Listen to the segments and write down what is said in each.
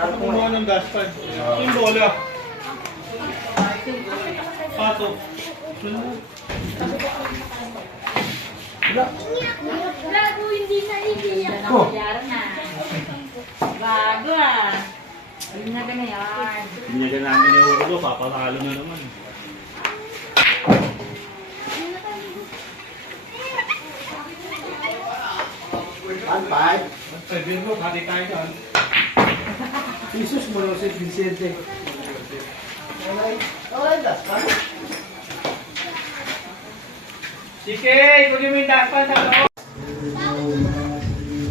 Ano kumuha ng gas pan? Yung bola. Pato. Gago, hindi na iiyak. Nangyari na. Gago ah. Hindi na ganyan. Binyagan namin yung ulo, papatalo na naman. Alpay. Sabihin mo, hati tayo dyan. Jesus mo si Vicente. Okay, das pa. Sige, kunin mo yung daspan sa loob.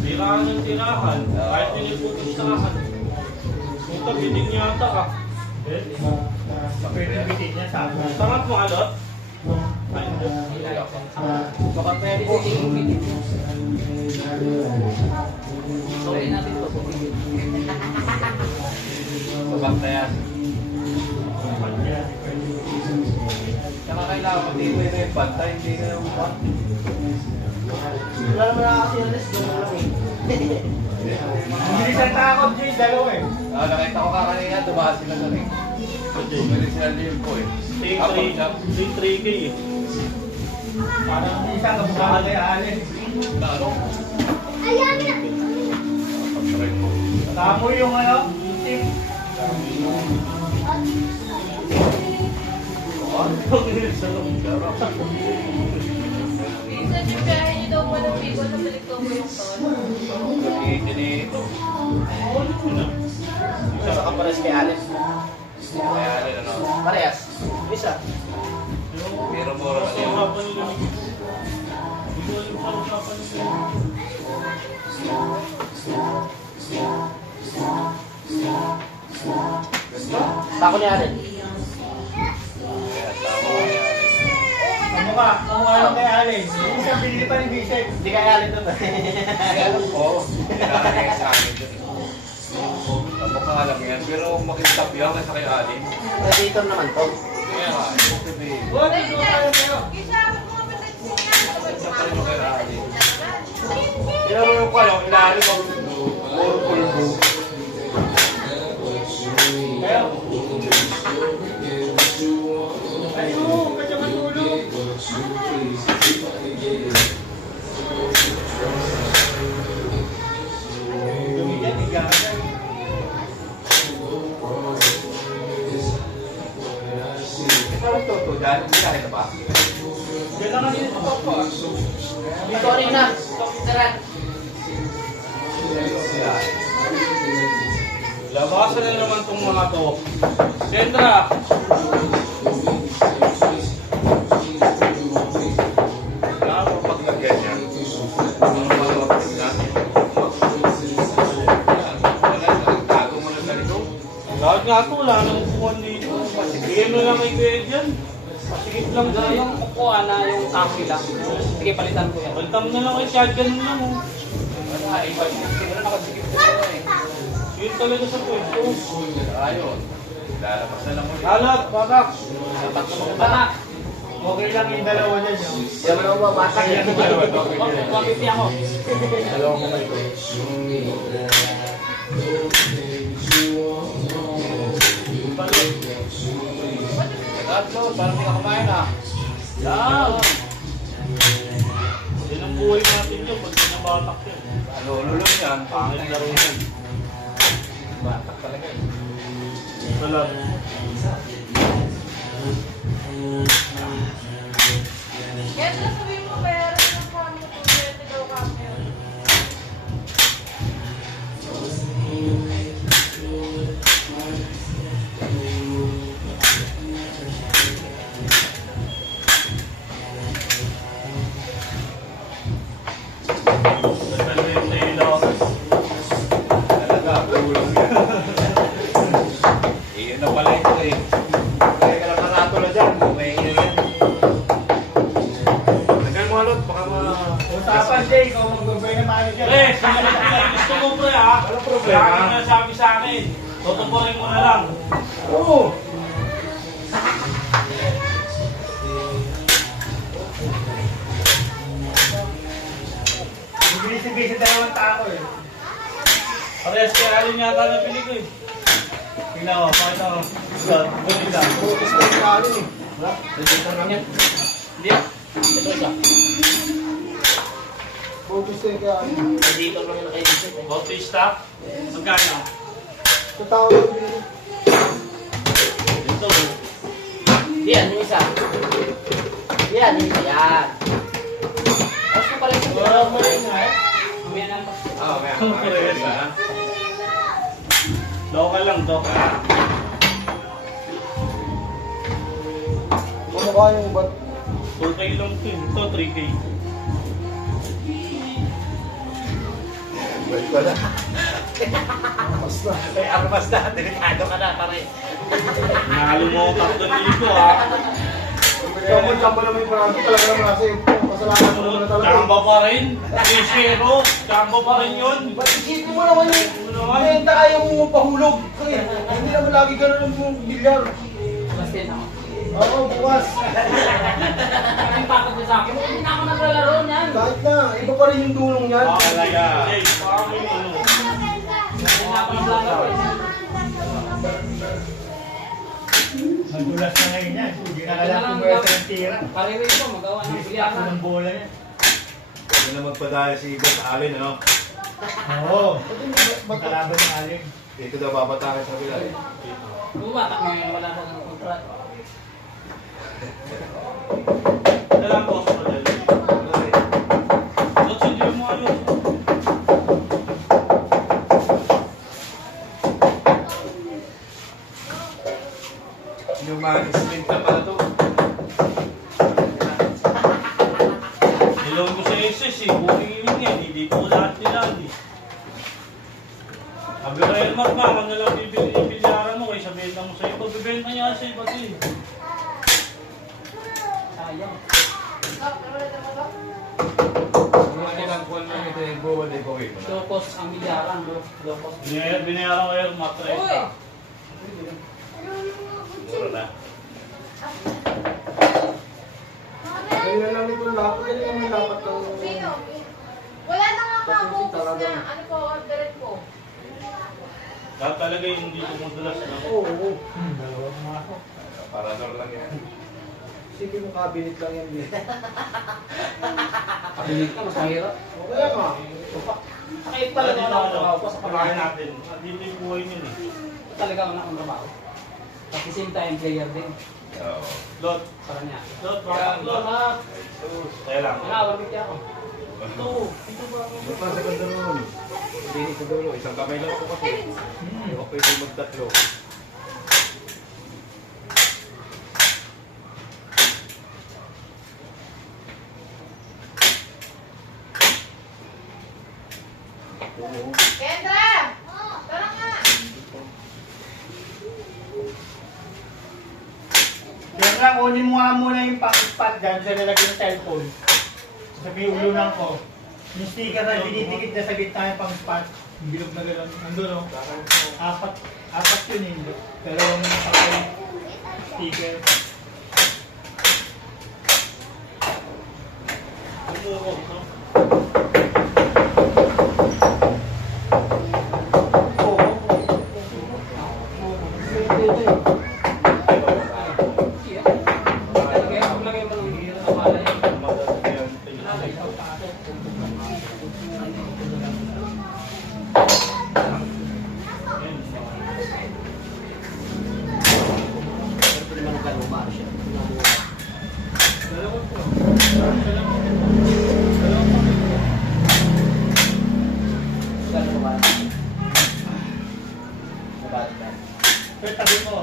Tirahan ng tirahan. Kahit niliputos sa kahan. Puta, bitin niya ata ka. Pwede bitin niya sa akin. Sarap mo alot? Ay, hindi. Baka pwede ko i-bitin. Sorry natin ito. Sabak na yan. Saka kailangan mag-iway na yung bantay, hindi na yung bantay. Wala naman na kasi yung list doon lang eh. Hindi sa takot, Jay. Dalawa eh. Nakita ko ka kanina, tumaas sila doon eh. Balik sila din po eh. Same 3K eh. Parang isa kamukha kay Allen. Ano? Ayan na. Tapo yung ano, tip. Minsan yung pera niyo daw walang bigo na balik ko yung ton. Dito. Isa ka pares kay Alice. Kaya ano, Parehas. Isa. pero mo ano yun. Tako ni Allen. Kaya tama ko yan. Kamukha lang kay Allen. Hindi siya pinili pa ni Vincent. Hindi kay Allen doon. Oo, kailangan sa akin dun. Kamukha lang yan, pero makitap yan kasi kay Ali. Predator naman to. Kaya nga, ibig sabihin. Wala ito tayo kayo. Sa pa rin mo kay Ali. Kailan mo yung kwalo, ilalim mo. Pulbo. Kaya? Ay, oo, kanya matulog. Tumigan, higagan. Ikaw ito, dahil hindi kahit pa. Diyan lang kanina ito po. Dito rin na. Sarat. Labasan na naman itong mga to. Sandra! Kaya mo pag nag-ganyan, ano malapit na? Tago mo na ganito. Lahat nga ito, wala nang upuan dito. Pasigil mo lang kay Kuya dyan. Pasigit lang Ano dyan. yung kukuha na yung taki lang. Sige, palitan ko yan. Baltam na lang kay shotgun lang. Oh. Wala, iba yung siguro nakasigip ko na eh. Yun talaga sa pwesto. Ayun. Lalabas na lang ulit. Halat, bakak. Dapat ko na. Okay lang yung dalawa dyan. Yan mo naman mabasag yan. Mapipi ako. Dalawang kamay ko. Tatlo, parang hindi ka kumain ah. Yan. Yan ang buhay natin yun. Pag pinabatak yun. Lululong yan. Pangit laro yun. Batak talaga eh. Salat. Kaya sabihin mo, bayaran ng kami kung pwede daw kami. Talaga, lululong yan. Iyon na pala ito eh. Kaya ka lang karato na dyan. May iyon yan. Tagal mo alot, baka Usapan, Jay. Ikaw mag-gobay na manager. Pre, gusto mo pre ha? Walang problema. Lagi na sabi sa akin. Tutupurin mo na lang. Oo. Bibilis-bilis dalawang tao eh. Parehas kaya alin yata na pili ko eh. Tingnan mo, pakita mo. Ganun lang. Gusto ko yung alin eh. Wala, dito lang yan. Hindi ah. Ito isa. Gusto ko yung alin. Dito lang yung nakaisip eh. Bautista? Magkano? Sa tao lang din. Ito. Yan, yung isa. Yan, yung isa. Yan. Tapos ko pala yung Wala mo rin nga eh. Mamaya na pa. Oo, kaya. Parehas ah. Local lang to. Mamukha yung ba't 2K lang to. Ito 3K. Wait ko na. Basta. Ay, armas na. Delikado ka na, pare. Nalo mo ako 3,000 ah. Jumbo naman yung parang talaga naman kasi kasalanan mo naman na talaga. Chamba pa rin. 3-0. Chamba pa rin yun. Ba't isipin mo naman yung benta ayaw mo pahulog? Kasi hindi naman lagi ganun ang bilyar. Basta yun ako. Oo, bukas. Ang pakot niya sa akin. Hindi na ako naglalaro niyan. Kahit na, iba pa rin yung dulong yan. Ah, talaga. Jay, baka may ano. Hindi na ako naglalaro. Madulas na ngayon yan. Hindi na Kaya kailangan lang, pumuwerta ng tira. Pare-rin ko, magawa ng Ako bilyaran. ng bola yan. Hindi na magpadaya si Boss Alin, ano? Oo. Kalaban ng aling. Dito daw babatakin sa bila eh. Bumatak ngayon, wala na ng kontrat. Kailangan ko sa padali. Ba't hindi mo ayos? Yung mga slim na pala to. Nilawin ko sa SS eh. Buking yan. Hindi ko lahat nila eh. Sabi ko rin, Mark, ako na lang bibili yung bilyaran mo kaysa benta mo sa ito. Bibenta niya sa iba din. Sayang. Mga ilang buwan lang ito yung buwan ay bawin mo na. Low cost ang bilyaran, bro. Low cost. Binayaran ko yung mga 30. Mura na. Ganyan lang ito lapat. Ganyan naman lapat ng... Wala na nga ka-focus na. Ano po, orderin ko? Lahat talaga yung hindi tumutulas na. Oo. Dalawang mga ako. Parador lang yan. Sige mo cabinet lang yan. Kabinig ka, mas mahirap. O kaya nga. Sakit talaga ako nakatrabaho ko sa Pagkain pagkain. natin. Dito yung buhay nyo eh. Talaga ako nakatrabaho. At the same time, player din. Oo. Lot. Para niya. Lot, bakit lot ha? Kaya lang. Nakawarbit ako. Ito. Ito ba? Ba't pa sa ganda nun? Hindi sa dulo. Isang kamay lang ako kasi. Okay ito magtatlo. Kendra! Tara nga! Kaya lang, kunin mo nga muna yung pang-spot dyan sa nilagay ng cellphone. Sabi ulunan ko. Yung sticker na dinitikit na sa gitna yung pang-spot. Yung bilog na gano'n. Nandun o. Apat yun eh. Dalawang pakay sticker. Umuho. no? Kaya kung lagay mo ng kamalay. Ito naman ang kaluma siya. Gano'n ba? Nabati ka. Pero tabi mo.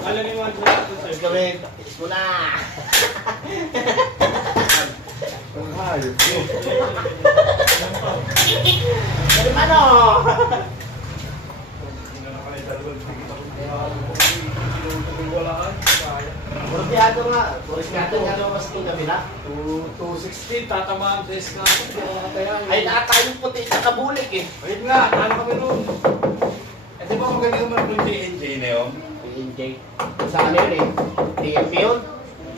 Alagay mo ang sulat ko sa'yo. Gawin, itis mo na. Ang hayop. Ganun ano? Portiado nga. Portiado nga naman mas ito gabi na. 216, tatamaan sa escape. Ay, nakatayong puti sa kabulik eh. Ayun nga, ano kami nun? Eh di ba magaling naman yung JNJ na yun? Yung NJ. Sa ano yun eh. TMP yun.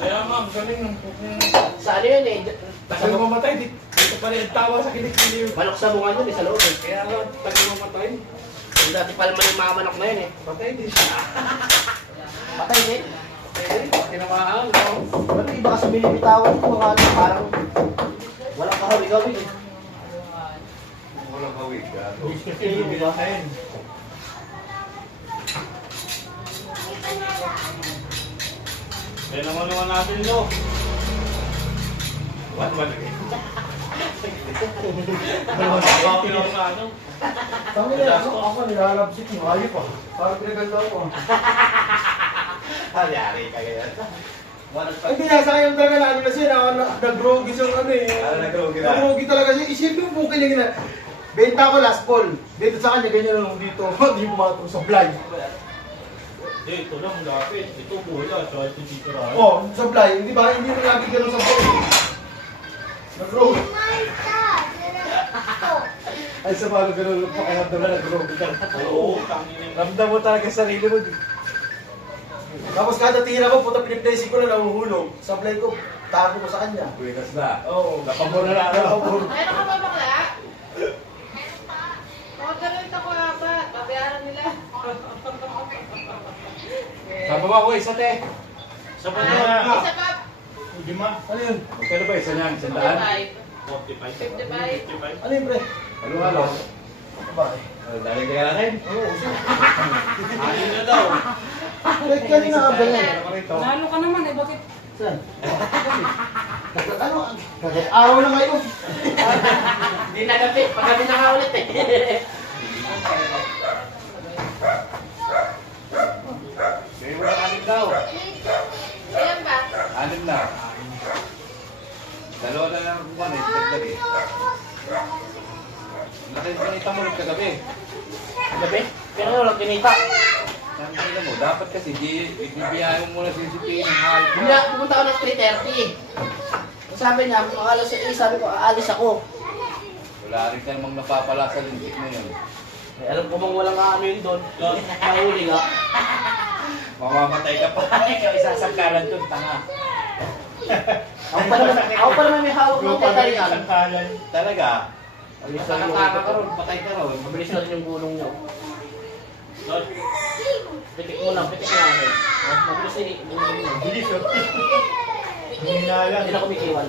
Kaya nga, ang galing ng Sa ano yun eh? tagal mamatay, dito pa rin tawa sa kilikili yun. Manok sa bunga yun eh, sa loob eh. Kaya nga, tagal mamatay. Yung dati palman yung mga manok na yun eh. Patay din siya. Patay din. Tinamaan, no? Ba't iba kasi binibitawan ko mga ano, parang Walang kahawig-hawig eh. Walang hawig. gago. Bis kasi bibilahin. Kaya naman natin, no? What? Ano? Tangin na, ako nilalabsit mo, ayop ah. Parang pinaganda ako ah. Hayari ka yan. Ay, binasayang talaga na ano na siya, nag-grogi siyang ano eh. Nag-grogi na. Nag-grogi talaga siya. Isipin mo kanya gina. Benta ko last fall. Dito sa kanya, ganyan lang dito. Hindi pumatong sa blind. Ito lang, lapit. Ito, bola. So, ito dito rin. Oh, sa blind. Hindi ba? Hindi mo lagi gano'n sa fall. Nag-grogi. Ay, sa mga gano'n pa kaya doon na nag-grogi ka. Oo, tangin na. Ramdam mo talaga sa sarili mo. Tapos kada tira ko, puta piniplesin ko na nahuhulog. Sablay ko, tago ko sa kanya. Buenas na. Oo. Napabor na ako. Meron ka ba bakla? Ganun ako apat. Babayaran nila. Sa baba ko, isa te. Sa panahon ka. Isa pa. Hindi ma. Ano yun? Magkano ba isa niyan? Sandaan? 55. 45. Ano yun, pre? Halo-halo. Bakit? Dali kaya natin. Oo, sige. Anin na daw. Wait, kanina ka ba yan? Nalo ka naman eh. Bakit? Saan? Ano? Araw na ngayon. Hindi na gabi. Paggabi na nga ulit eh. Sige mo lang anim daw. Ilan ba? Anim na. Dalawa na lang kung ano, dagdag eh. Nakita mo rin kagabi. Gabi? Pero walang kinita. Nakita mo, dapat kasi ibibiyahin mo muna sisipin ng hal. Hindi na, pumunta ako ng 3:30. Sabi niya, mga alas 6, sabi ko, aalis ako. Wala rin ka namang napapala sa lintik na yun. Eh, alam ko bang walang ano yun doon. Mahuli nga. Mamamatay ka pa. Ikaw isasangkalan doon, tanga. Ako pa naman may hawak ng tetarian. Sangkalan. Talaga? Mabilis Basta na yung nakaka ka ron, patay ka ron. Mabilis na rin yung gulong niya. Pitik mo lang, pitik mo lang. Mabilis na yung gulong niya. Bilis oh. Hinala. Hindi na kumikiwan.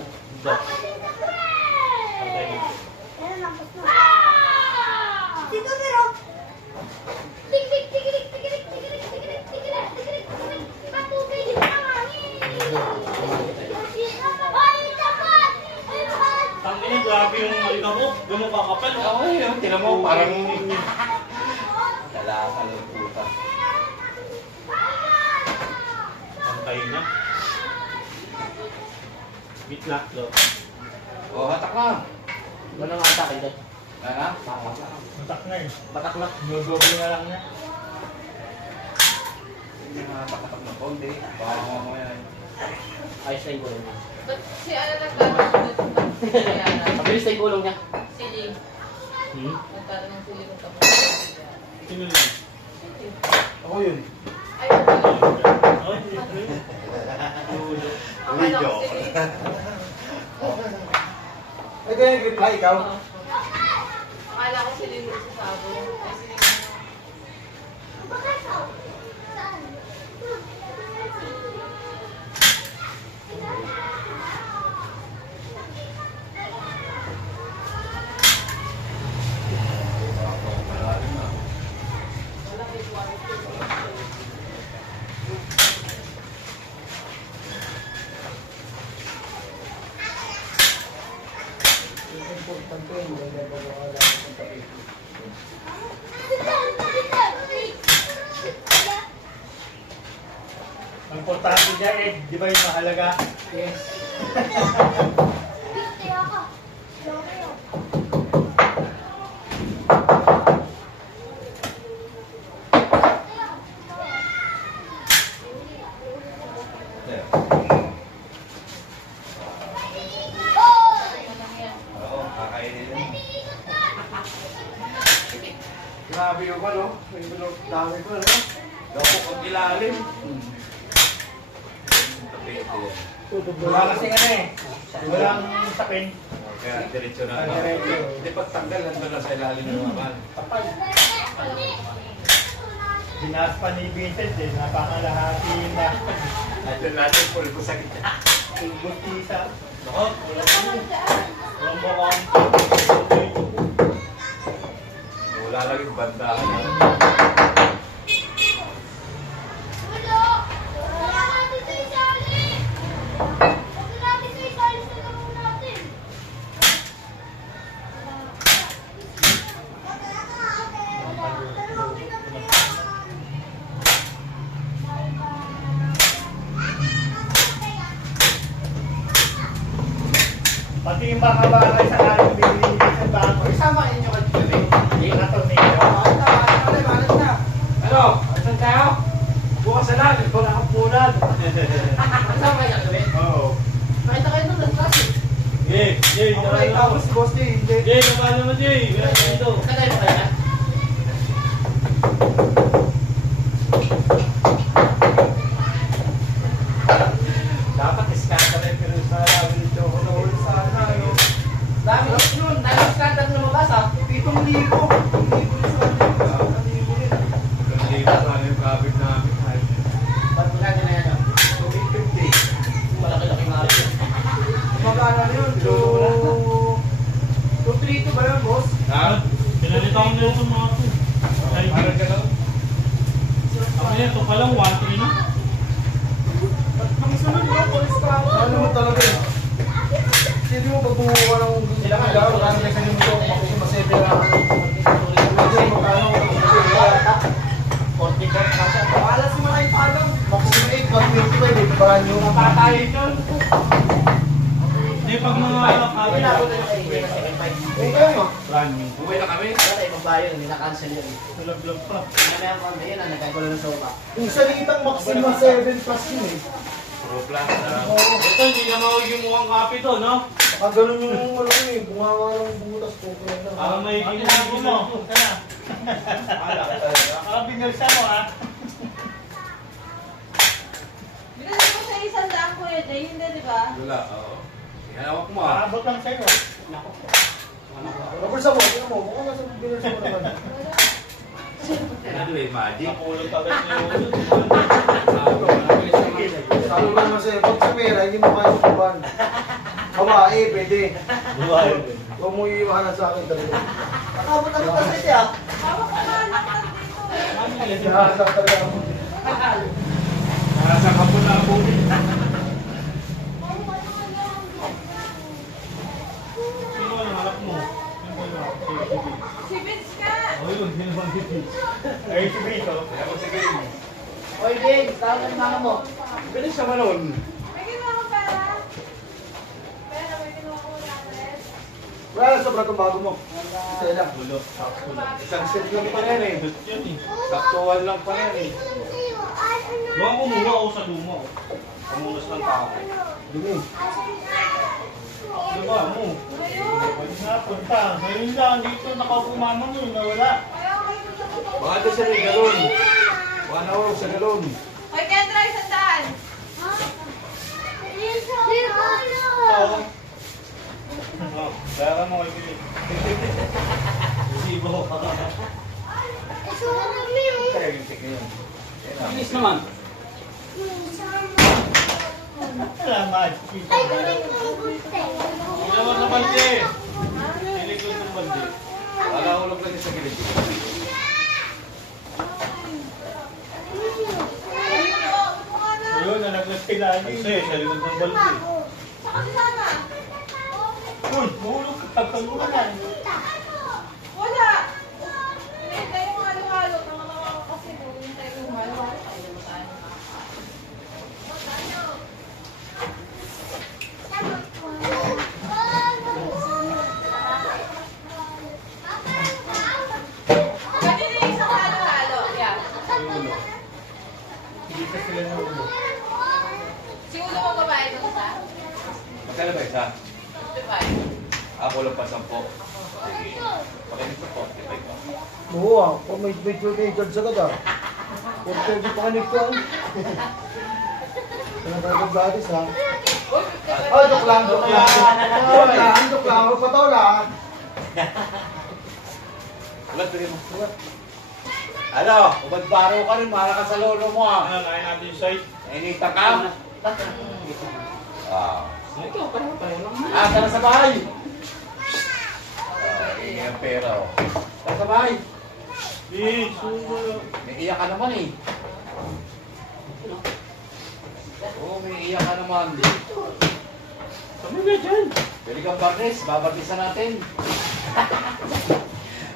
Tangin na, grabe yung malika mo. Gano'n kakapal. Oo, yun. Tinan mo, parang... Lalaka lang puta. Pantay na. Meat na, lo. Oh, hatak na. Wala nga atake doon. Ano? Matak na eh. Batak na. Dodoble na lang niya. Hindi nga hatak na konti. Baka mamaya. Ayos na yung gulong niya. Ba't si ano nagtatanong? Bayaran. Mabilis na yung gulong niya. Si Lee. Hmm? Nagtatanong si Lee kung tapos. Sino yun? Ako yun. Ay, wala. Ay, ano yun? Akala ko si Lee. Ay, kaya nag-reply ikaw? Akala ko si Lee sa sabo. Ay, si Lee. Importante yun. Maganda ba wala akong tapos. Ang importante dyan eh, di ba yung mahalaga? Yes. Oo, kakainin yun. Grabe yung ano. Yung dami ko, ano? Dapok ang ilalim. Wala kasi ano eh. Walang sapin. Kaya diretso na. Diretso. Hindi pagtanggal, nandun na sa ilalim ng naman. Binaas pa ni Vincent eh. Napakalahati na. Nandun natin, pulpo sa gitna. Bustisa. Ako, walang bukang. Wala lang yung bandahan. Pati yung mga bagay sa kalang bibili sa bangko. Isama inyo ka dito eh. Hindi na to nito. Ano? Saan tayo? Bukas na lang, ito na ang punan. Kasama kayo sa gabi? Oo. Nakita kayo doon, nasa klase. Jay, Jay, Ako na itapos si Boss Jay, hindi. Jay, nabala naman Jay. Wala ka dito. Kanay mo kayo na? Dapat iskata na yung pero sa labi nito. Nahuli sana, ano. Dami yun, dami skandal lumabas ah. 7,000. 7,000 sa kanya. 1,000 yun. Kanina sa yung kabig namin. Ba't magkano na yan ah? 250. Malaki-laki nga rin. Magkano na yun? 232 ba yun, boss? Ha? Pinalita ko na yun sa mga to. Ay, Parang ka lang? ako yan, ito pa lang, 1-3 na. Sunod mo, polis ka. Ano mo talaga eh. Hindi mo pag bumuha ka ng Sila ka daw, marami na sa linggo. masebe lang. Hindi mo kano ko ng masebe. 44 kasi ako. Alas mo na ipalang. Maximum 8, 125, dito ba nyo? Napatay ito. Hindi, pag mga Hindi kapit. na ako na kayo na second fight. Okay mo. Running. Uwi na kami? Wala tayo magbayo, hindi na-cancel yun. Sulab-lab pa. Mamaya ko yun, nagkagulo ng sopa. Yung salitang maximum 7 plus yun eh. Pro plus. Ito, hindi na mawag yung mukhang kapit to, no? Baka ganun yung ano eh, bungawa ng butas ko. Parang may Ang ginagawa mo, ka na. Ang binulsa mo ah. Binili mo sa isang daan ko eh, Jay, hindi, di ba? Wala, oo. Hinawak mo ah. Aabot lang sa'yo. Nabulsa mo, tingnan mo, baka nasa binulsa mo naman. Ano eh, magic. Napulot agad niya yung ulo. Sabi ko naman sa'yo, pag sa pera, hindi mo kaya kuban. Hawaii, pwede. Huwag mo iiwanan sa akin talaga. Nakabot-abot kasi siya. Hawak ka na, nakita dito eh. Nahasak talaga ako. Nasa kapon na po. Sino ang anak mo? Sino ba yun? Si Vince ka! Oh, yun, sino bang bibig? Ay, si Vito. Kaya ko sige. Oy, James, tawag ka ni mama mo. Bilis naman nun. May ginawa kang pera? Pera, may ginawa ko na ulit. Wala na sobra itong bago mo. Isa lang. Ulo. Isang set lang pa yan eh. Yan eh. Saktuhan lang pa yan eh. Mukhang kumuha ako sa luma. Kamunas ng tao. Dumi. Diba mo? Ngayon! Pwede na, punta. Ngayon lang, dito nakaupo mama mo, nawala. Kaya kayo gusto ko to. Baka doon sa may galon. 1 hour sa galon. Hoy, Kendra, isang daan! Oo. Oh, bayaran mo kay Billy. Resibo ka. Kaya yung tika yun. Bilis naman. Salamat. Hindi naman sa balde. Hindi ko yung balde. Wala ulog lang sa gilid. Ayun, nalaglas sila. Kasi, sa likod ng balde. Saka si Sana? Uy, mahulog ka. Pagkagulan. Wala! Hinihintay yung halo-halo. Nangangawa ko kasi kung hinihintay yung halo-halo. Tayo mo saan? Kanina yung isang halo-halo. Yeah. Hindi ka sila naulo. Si Ulo mo babae doon sa? Magkano ba isa? 55. Ako lang pa 10. Sige. Pakinig sa 45 pa. Oo ah, kung may judge agad ah. Kung pwede pa kanig ko ah. Kaya nagagagadis ha. Uy, Oh, joke lang, joke lang. Joke lang. Huwag pataw lang. Ulat, bigyan mo. Ulat. Ano, umadbaro ka rin, mahal ka sa lolo mo ah. Ano, kain natin yung side. Nainita ka? Ah. Ito, pareho lang. Ah, tara sa bahay! Ingay ang pera oh. Tara sa bahay! Eh, sumo. May iyak ka naman eh. Oo, may iyak ka naman. Kami nga dyan. Pwede kang barnes, babarnisan natin.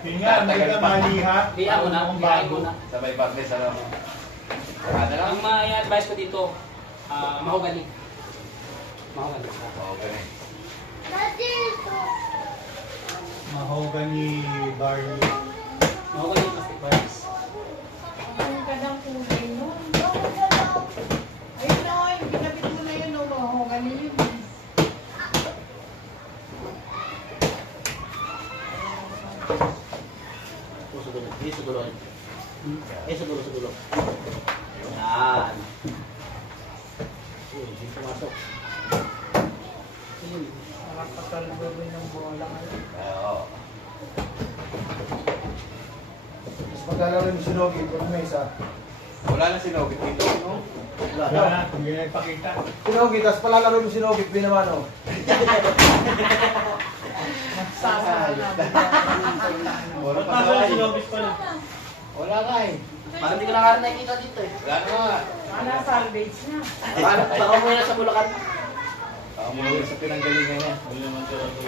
Yun nga, may kamaliha. Biya mo na, biyahin mo na. Sabay barnes, alam mo. Ano lang? Ang ma-advise ko dito, mahogani. Mahogani. Oo, ganun. Mahogany Barney. Mahogani yung plastic bags. ang gandang kulay nun. Ayun na, yung ginabit mo na yun, oh, ganun yun. Sugulo. Hindi sugulo. Sugulo. Yan. Hindi pumasok. Nakapatalbo rin ng bola ngayon. Oo. Mas maglalaro yung sinugi kung may isa. Wala na sinugit dito, no? Wala na, hindi na ipakita. Sinugi, tapos palalaro yung sinugi, pinamano. Sasala. Wala Ba't pa nasa na sinobis pa na? Wala nga eh. Parang hindi ko na nakikita dito eh. Wala na nga. Ana, salvage na. Baka mo yan sa Bulacan. Ako muna sa pinanggalingan niya. Hindi naman talaga.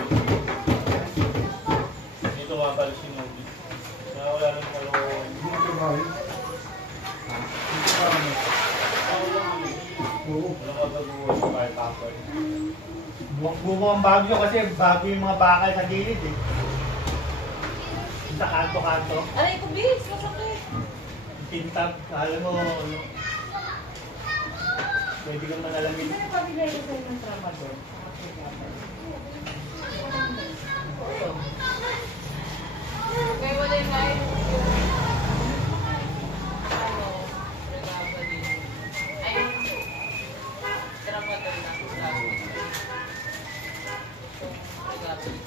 Dito nga pala sinobis. Kaya wala nang kalokohan. Hindi ko trabaho. Oo. Wala ka baguhan kahit ako eh. Bumo ang bagyo kasi bago yung mga bakal sa gilid eh. Sa kanto-kanto. Aray ko, bis, masakit. Tintab, alam mo, ano, pwede kang manalangin. Ano pabigay ko sa'yo ng tramador? Okay, wala yung live. Ano, regaba din. Ayun, tramador na. Regaba din yung regaba din.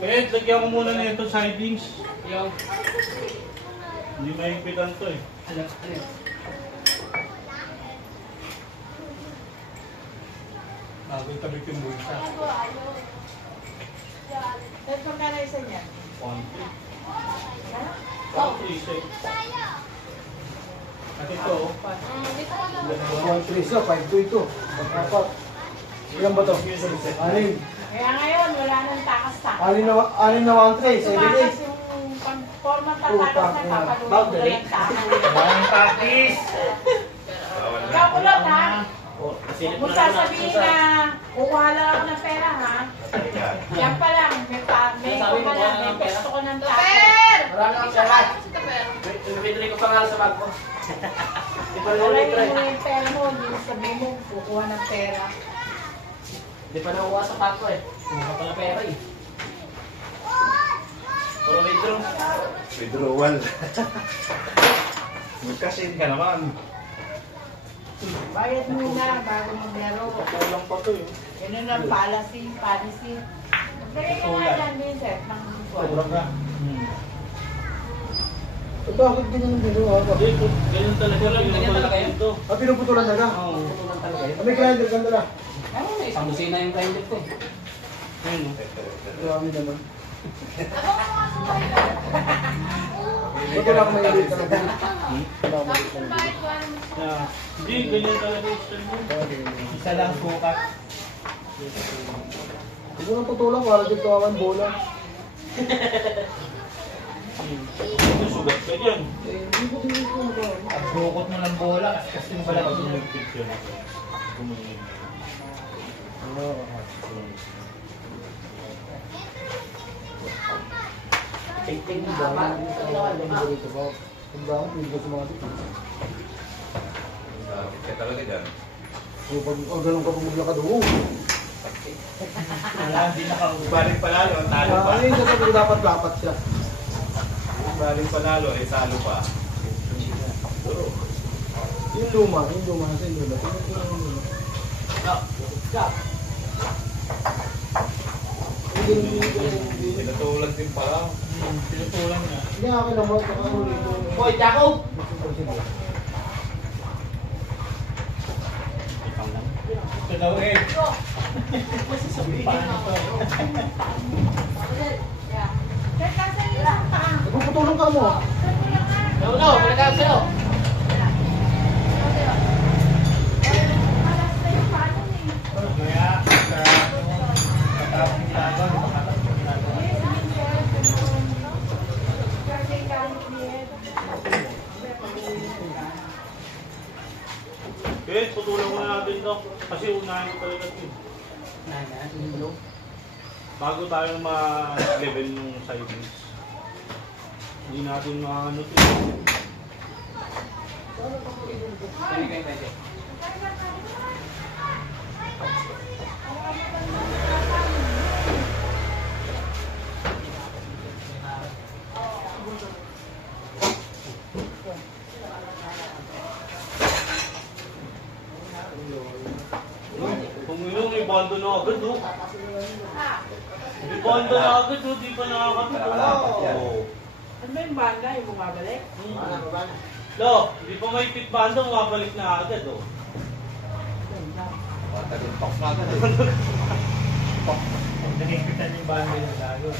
Eh, lagyan ko muna na ito sidings. Yung, Hindi mahigpitan to eh. Bago itabit yung bulsa. Tapos magkano isa niya? 1-3. Ha? Oh, 3-6. At ito, Dito ko lang. 1-3 siya, 5-2 ito. Pag-apat. Ilan ba to? Anin. Kaya ngayon, wala nang takas-takas. Anin na 1-3, 7-8. Tumakas yung pang-forma tatakas na papalunod Boundary. ng takas. maraming practice. Ikaw kulot ha? oh, Huwag mo sasabihin na kukuha lang ako ng pera ha? Yan pa lang, may kuha lang, may pesto ko ng takas. Marami akong pera. Pinipintry ko pa nga sa bag ko. Di pa rin ulit Wala try. yung pera mo, hindi sabihin mo kukuha ng pera. Di pa nakuha sa bag ko eh. Kumuha pa ng pera eh. Puro withdraw. Withdrawal. Magkasin ka naman. Bayad muna bago maglaro. Kulang pa to eh. Yan ang policy. Maglagay ka nga dyan, Vincent, ng Sobrang na. Bakit ganyan ang ginawa ka? Hindi, ganyan talaga. Ganyan talaga yun? Ito. Pinuputulan na lang. Oo. Putulan talaga yun. May grinder, ganda na. Ano na, isang busina yung grinder ko eh. Ayun oh. Marami naman. Ba't wala akong may ulit talaga? Wala akong may ulit talaga. Yeah. Hindi, ganyan talaga yung style mo. Isa lang sukat. Huwag mo nang putulan para dito awan bola. Ito, sugat ka dyan. Eh, hindi ko din ito magkakaroon. Ang bukot mo ng bola, kasi yung balat Pag niya. umigpit ka na. Kumingin. Tingting na haba. Kung bakit, hindi ko sa mga dito. Kaya talaga dyan. Ganun ka pumuglakad. Oo. Wala, hindi nakauwi. Balik pala, no? Talo pa. Ano yung sasabi ko dapat siya. Saling panalo, eh salo pa. Yung luma sa yung luma. Pinatulad din pala. Tinutulan nga. Hindi nga akin naman, baka ulit yung... Hoy, Jacob! Ito daw eh. Paano to? Kaya kasi yung isang paa. Nagpuputulong ka mo. No, pinagkakaroon sa'yo. Alas na yung paa nun eh. Kaya, katapos yung ginagawa, di ba katapos yung ginagawa? Okay, putulan ko na natin to. Kasi unahin ko talaga ito. Bago tayo ma-level ng sideways. Hindi natin ma-ano ito. Kung yun, may bando na agad, oh. May bando na agad, oh. Di pa nakakatulong. Oh. Ano ba yung banda? Yung bumabalik? Lo, di pa may pit bando, mabalik na agad, oh. Taguntok na agad eh. Pag nagigpitan yung bahay ng lago.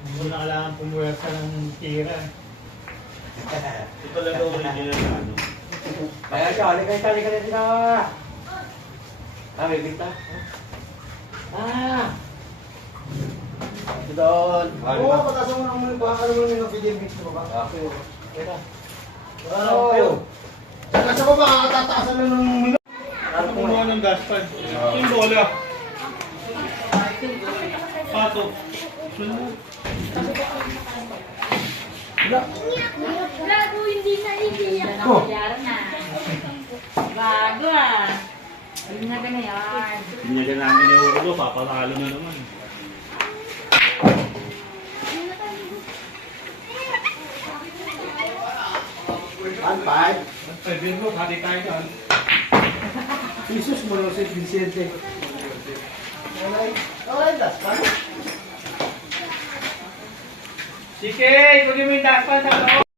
Hindi mo na kailangan pumuwersa ng tira. Ito talaga original na ano. Kaya siya, halika din na. May bigta. Ito doon. Oo, patasan mo naman yung baka naman yung video mix mo ba? Teka. Ano? Kasi ko ba kakatatasan na ng minuto? Ano kumuha ng gaspad? Yung bola. Pato. Sunod. Gago, hindi na iiyak. Nangyari na. Bago ah. Ayun na na yan. Binyagan namin yung ulo, papatalo na naman. Alpay. Pwede mo, hati tayo doon. Jesus mo na si Vicente. Alright, that's fine. Sige, kunin mo yung daspan sa loob.